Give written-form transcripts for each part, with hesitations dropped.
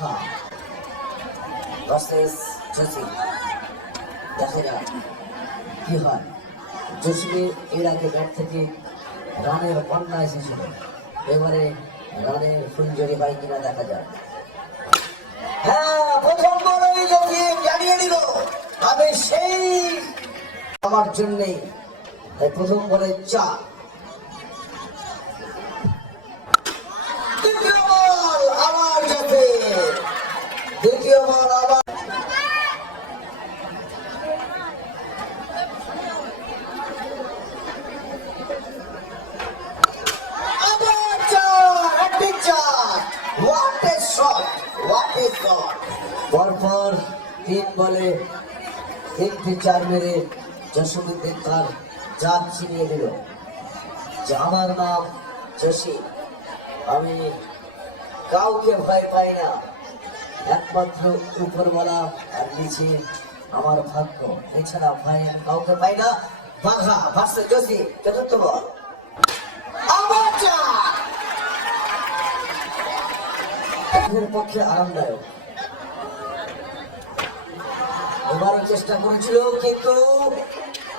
বাঘা ভার্সেস জসি। দেখা যাক কি হয়। জসিমের এর আগে ব্যাট থেকে রানের বন্যা এসেছিল, এবারে রানের ফুলঝড়ি হয় কিনা দেখা যাক। হ্যাঁ, প্রথম বলেই জসিম জানিয়ে দিল আমি সেই আমার জন্যেই, তাই প্রথম বলে 4। দ্বিতীয় বল আবার জসিম, দ্বিতীয় বল আবার পরপর 3 বলে 3টি 4 মেরে জসীমউদ্দিন তার জাত ছিনিয়ে দিল যে আমার নাম জসিম, আমি কাউকে ভয় পাই না, একমাত্র উপরওয়ালা আর নিচে আমার ভাগ্য, এছাড়া ভয় কাউকে পাই না। বাঘা ভার্সেস জসিম, চতুর্থ বল আবার 4 পক্ষে আরামদায়ক। এবারও চেষ্টা করেছিল কিন্তু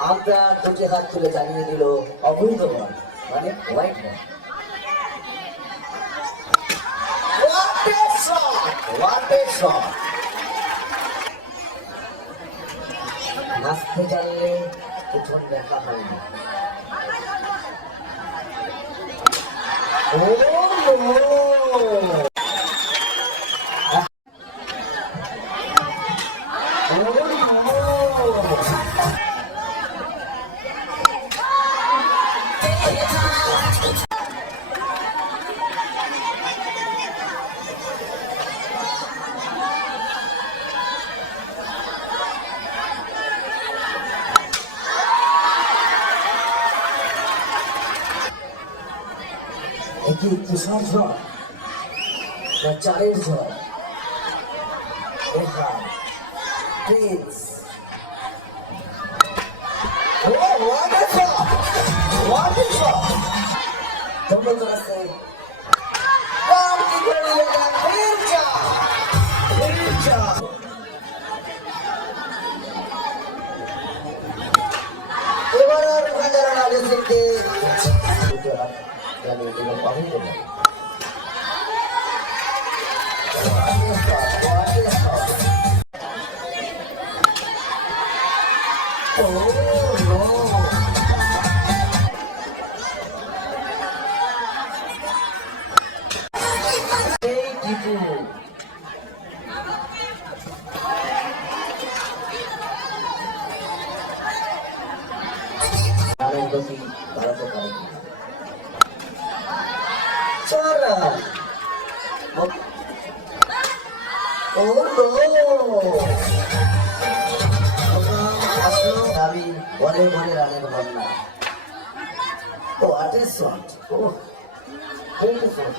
আমরা দুটি হাত তুলে জানিয়ে দিল অবৈধ বল, মানে হোয়াইট বল। নাচতে জানলে প্রথম দেখা হয় না। কি তুষার ঝড় না চারের ঝড়? প্লিজ এবার আর হাজার আগে থেকে বাড়াতে পারে আমি বলে বলে রানের বন্যা। ও আটের শট, ও শট